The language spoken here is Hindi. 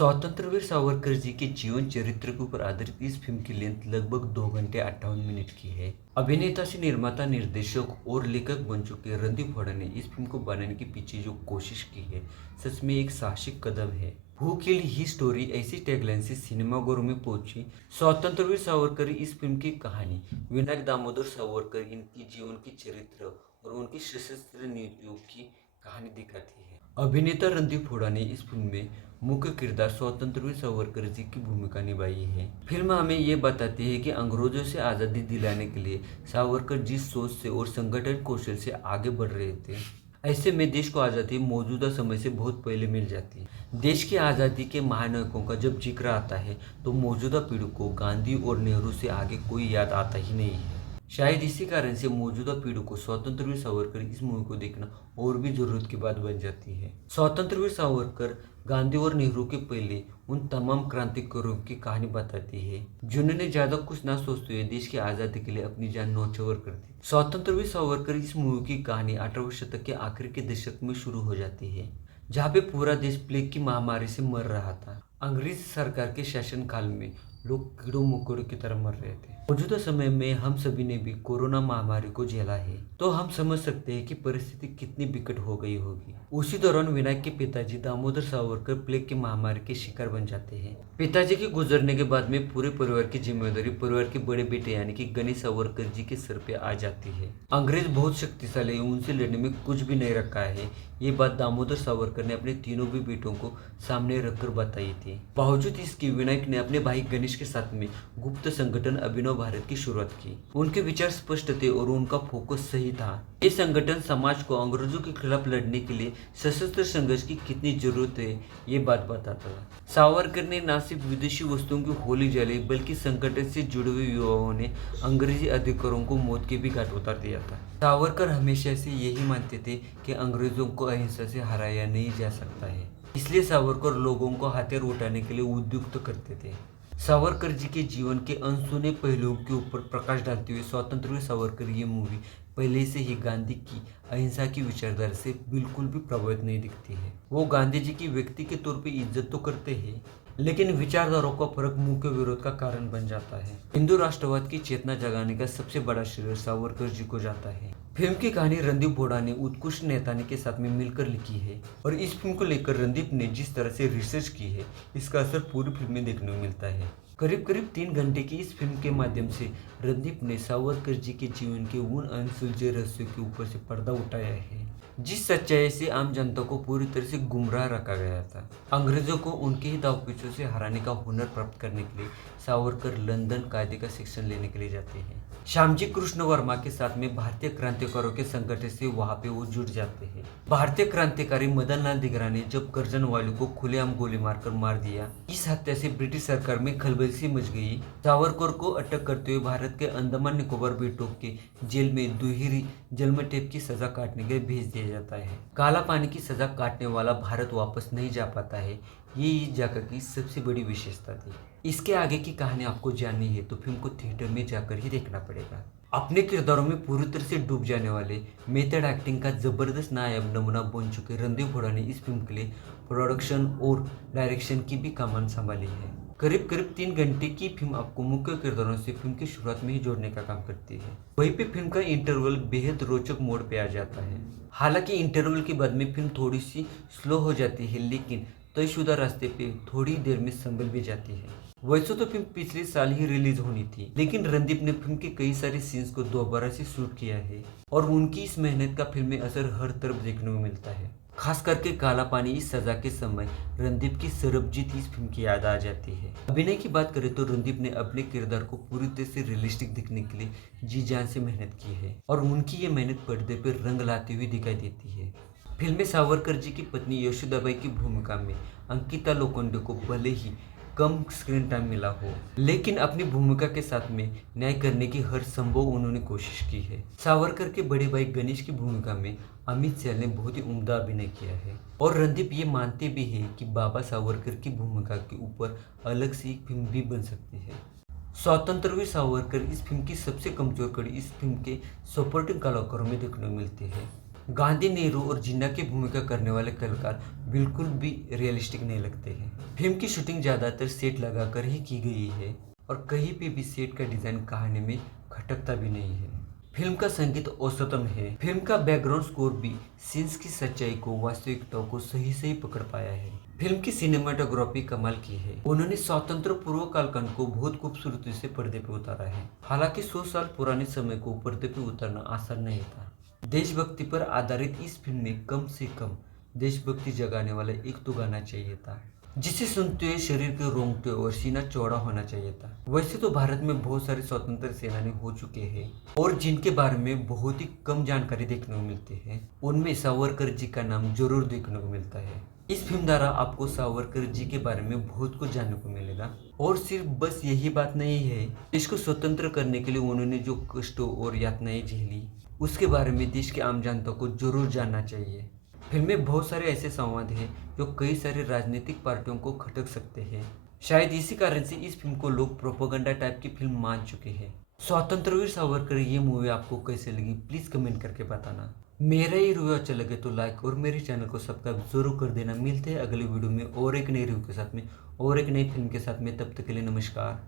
स्वतंत्रवीर सावरकर जी के जीवन चरित्र के ऊपर आधारित इस फिल्म की लेंथ लगभग 2 घंटे 58 मिनट की है। अभिनेता से निर्माता, निर्देशक और लेखक बन चुके रणदीप हुड्डा ने इस फिल्म को बनाने के पीछे जो कोशिश की है, सच में एक साहसिक कदम है। हु किल्ड ही स्टोरी ऐसी टैगलाइन से सिनेमाघरों में पहुंची। स्वतंत्रवीर सावरकर इस फिल्म की कहानी विनायक दामोदर सावरकर, इनकी जीवन की चरित्र और उनकी सशस्त्र नीतियों की कहानी दिखाती है। अभिनेता रणदीप हुड्डा ने इस फिल्म में मुख्य किरदार स्वतंत्रवीर सावरकर जी की भूमिका निभाई है। फिल्म हमें ये बताती है कि अंग्रेजों से आज़ादी दिलाने के लिए सावरकर जिस सोच से और संगठन कौशल से आगे बढ़ रहे थे, ऐसे में देश को आज़ादी मौजूदा समय से बहुत पहले मिल जाती है। देश की आज़ादी के महानायकों का जब जिक्र आता है तो मौजूदा पीढ़ी को गांधी और नेहरू से आगे कोई याद आता ही नहीं है। शायद इसी कारण से मौजूदा पीढ़ी को स्वतंत्रवीर सावरकर इस मूवी को देखना और भी जरूरत की बात बन जाती है। स्वतंत्रवीर सावरकर गांधी और नेहरू के पहले उन तमाम क्रांतिकारियों की कहानी बताती है जिन्होंने ज्यादा कुछ ना सोचते हुए देश की आज़ादी के लिए अपनी जान न्यौछावर कर दी। स्वतंत्रवीर सावरकर इस मूवी की कहानी 18वें शतक के आखिर के दशक में शुरू हो जाती है, जहाँ पे पूरा देश प्लेग की महामारी से मर रहा था। अंग्रेज सरकार के शासन काल में लोग कीड़ों मकोड़ों की तरह मर रहे थे। मौजूदा समय में हम सभी ने भी कोरोना महामारी को झेला है, तो हम समझ सकते हैं कि परिस्थिति कितनी विकट हो गई होगी। उसी दौरान विनायक के पिताजी दामोदर सावरकर प्लेग की महामारी के शिकार बन जाते हैं। पिताजी के गुजरने के बाद में पूरे परिवार की जिम्मेदारी परिवार के बड़े बेटे यानी कि गणेश सावरकर जी के सर पे आ जाती है। अंग्रेज बहुत शक्तिशाली है, उनसे लड़ने में कुछ भी नहीं रखा है। ये बात दामोदर सावरकर ने अपने तीनों भी बेटों को सामने रखकर बताई थी। बावजूद इसके विनायक ने अपने भाई गणेश के साथ में गुप्त संगठन अभिनव भारत की शुरुआत की। उनके विचार स्पष्ट थे और उनका फोकस सही था। ये संगठन समाज को अंग्रेजों के खिलाफ लड़ने के लिए सशस्त्र संघर्ष की कितनी जरूरत है, ये बात बताता था। सावरकर ने न सिर्फ विदेशी वस्तुओं की होली जलाई, बल्कि संगठन से जुड़े हुए युवाओं ने अंग्रेजी अधिकारों को मौत के भी घाट उतार दिया था। सावरकर हमेशा से यही मानते थे कि अंग्रेजों को अहिंसा से हराया नहीं जा सकता है, इसलिए सावरकर लोगों को हथियार उठाने के लिए उद्युक्त करते थे। सावरकर जी के जीवन के अनसुने पहलुओं के ऊपर प्रकाश डालते हुए स्वतंत्रवीर सावरकर ये मूवी पहले से ही गांधी की अहिंसा की विचारधारा से बिल्कुल भी प्रभावित नहीं दिखती है। वो गांधी जी की व्यक्ति के तौर पे इज्जत तो करते हैं, लेकिन विचारधाराओं का फर्क मुख्य विरोध का कारण बन जाता है। हिंदू राष्ट्रवाद की चेतना जगाने का सबसे बड़ा श्रेय सावरकर जी को जाता है। फिल्म की कहानी रणदीप हुड्डा ने उत्कृष्ट नेताने के साथ में मिलकर लिखी है और इस फिल्म को लेकर रणदीप ने जिस तरह से रिसर्च की है, इसका असर पूरी फिल्म में देखने को मिलता है। करीब करीब 3 घंटे की इस फिल्म के माध्यम से रणदीप ने सावरकर जी के जीवन के उन अनसुलझे रहस्यों के ऊपर से पर्दा उठाया है जिस सच्चाई से आम जनता को पूरी तरह से गुमराह रखा गया था। अंग्रेजों को उनके ही दावपेचों से हराने का हुनर प्राप्त करने के लिए सावरकर लंदन कायदे का शिक्षण लेने के लिए जाते हैं। श्यामजी कृष्ण वर्मा के साथ में भारतीय क्रांतिकारियों के संगठन से वहां पे वो जुड़ जाते हैं। भारतीय क्रांतिकारी मदन लाल धिंगरा ने जब करजन वाली को खुलेआम गोली मारकर मार दिया, इस हत्या से ब्रिटिश सरकार में खलबली सी मच गई। सावरकर को अटक करते हुए भारत के अंडमान निकोबार बेटों के जेल में दुहिरी जन्मठेप की सजा काटने के लिए भेज दिया जाता है। काला पानी की सजा काटने वाला भारत वापस नहीं जा पाता है, ये इस जगह की सबसे बड़ी विशेषता थी। इसके आगे की कहानी आपको जाननी है तो फिल्म को थिएटर में जाकर ही देखना पड़ेगा। अपने किरदारों में पूरी तरह से डूब जाने वाले मेथड एक्टिंग का जबरदस्त नायाब नमूना बन चुके रणदीप हुड्डा ने इस फिल्म के लिए प्रोडक्शन और डायरेक्शन की भी कमान संभाली है। करीब करीब 3 घंटे की फिल्म आपको मुख्य किरदारों से फिल्म की शुरुआत में ही जोड़ने का काम करती है। वहीं पे फिल्म का इंटरवल बेहद रोचक मोड़ पे आ जाता है। हालांकि इंटरवल के बाद में फिल्म थोड़ी सी स्लो हो जाती है, लेकिन तयशुदा रास्ते पे थोड़ी देर में संभल भी जाती है। वैसे तो फिल्म पिछले साल ही रिलीज होनी थी, लेकिन रणदीप ने फिल्म के कई सारे सीन्स को दोबारा से शूट किया है और उनकी इस मेहनत का फिल्म में असर हर तरफ देखने को मिलता है। खास करके काला पानी इस सजा के समय रणदीप की सरबजीत इस फिल्म की याद आ जाती है। अभिनय की बात करें तो रणदीप ने अपने किरदार को पूरी तरह से रियलिस्टिक दिखने के लिए जी जान से मेहनत की है और उनकी ये मेहनत पर्दे पर रंग लाती हुई दिखाई देती है। फिल्म में सावरकर जी की पत्नी यशोदाबाई की भूमिका में अंकिता लोखंडे को भले ही कम स्क्रीन टाइम मिला हो, लेकिन अपनी भूमिका के साथ में न्याय करने की हर संभव उन्होंने कोशिश की है। सावरकर के बड़े भाई गणेश की भूमिका में अमित सैल ने बहुत ही उम्दा अभिनय किया है और रणदीप ये मानते भी हैं कि बाबा सावरकर की भूमिका के ऊपर अलग से एक फिल्म भी बन सकती है। स्वतंत्रवीर सावरकर इस फिल्म की सबसे कमजोर कड़ी इस फिल्म के सपोर्टिंग कलाकारों में देखने को मिलती है। गांधी, नेहरू और जिन्ना की भूमिका करने वाले कलाकार बिल्कुल भी रियलिस्टिक नहीं लगते हैं। फिल्म की शूटिंग ज़्यादातर सेट लगाकर ही की गई है और कहीं पे भी सेट का डिज़ाइन कहानी में खटकता भी नहीं है। फिल्म का संगीत औसतम है। फिल्म का बैकग्राउंड स्कोर भी सीन्स की सच्चाई को, वास्तविकता को सही सही पकड़ पाया है। फिल्म की सिनेमाटोग्राफी कमाल की है। उन्होंने स्वतंत्र पूर्व कालखंड को बहुत खूबसूरती से पर्दे पे उतारा है। हालांकि 100 साल पुराने समय को पर्दे पे उतारना आसान नहीं था। देशभक्ति पर आधारित इस फिल्म में कम से कम देशभक्ति जगाने वाला एक तो गाना चाहिए था, जिसे सुनते हुए शरीर के रोंगटे और सीना चौड़ा होना चाहिए था। वैसे तो भारत में बहुत सारे स्वतंत्र सेनानी हो चुके हैं और जिनके बारे में बहुत ही कम जानकारी देखने को मिलती है, उनमें सावरकर जी का नाम जरूर देखने को मिलता है। इस फिल्म द्वारा आपको सावरकर जी के बारे में बहुत कुछ जानने को मिलेगा। और सिर्फ बस यही बात नहीं है, देश को स्वतंत्र करने के लिए उन्होंने जो कष्टों और यातनाएं झेली, उसके बारे में देश के आम जनता को जरूर जानना चाहिए। फिल्म में बहुत सारे ऐसे संवाद हैं जो कई सारे राजनीतिक पार्टियों को खटक सकते हैं। शायद इसी कारण से इस फिल्म को लोग प्रोपेगेंडा टाइप की फिल्म मान चुके हैं। स्वतंत्रवीर सावरकर ये मूवी आपको कैसे लगी, प्लीज कमेंट करके बताना। मेरा ये रिव्यू अच्छा लगे तो लाइक और मेरे चैनल को सब्सक्राइब जरूर कर देना। मिलते हैं अगले वीडियो में और एक नई रिव्यू के साथ में और एक नई फिल्म के साथ में। तब तक के लिए नमस्कार।